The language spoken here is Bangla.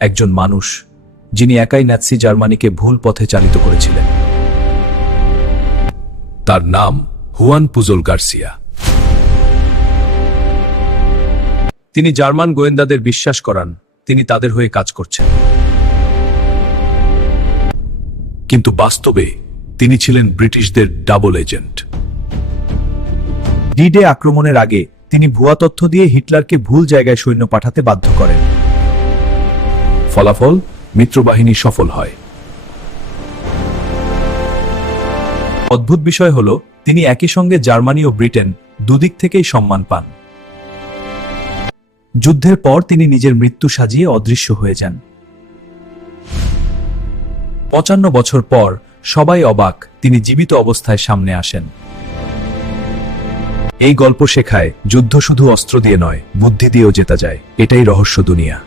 একজন মানুষ যিনি একাই নাৎসি জার্মানিকে ভুল পথে চালিত করেছিলেন। তার নাম হুয়ান পুজোল গার্সিয়া। তিনি জার্মান গোয়েন্দাদের বিশ্বাস করান তিনি তাদের হয়ে কাজ করছেন, কিন্তু বাস্তবে তিনি ছিলেন ব্রিটিশদের ডাবল এজেন্ট। ডি-ডে আক্রমণের আগে তিনি ভুয়া তথ্য দিয়ে হিটলারকে ভুল জায়গায় সৈন্য পাঠাতে বাধ্য করেন। ফলাফল, মিত্রবাহিনী সফল হয়। অদ্ভুত বিষয় হল তিনি একই সঙ্গে জার্মানি ও ব্রিটেন দুদিক থেকেই সম্মান পান। যুদ্ধের পর তিনি নিজের মৃত্যু সাজিয়ে অদৃশ্য হয়ে যান। 55 বছর পর সবাই অবাক তিনি জীবিত অবস্থায় সামনে আসেন। এই গল্প শেখায় যুদ্ধ শুধু অস্ত্র দিয়ে নয়, বুদ্ধি দিয়েও জেতা যায়। এটাই রহস্য দুনিয়া।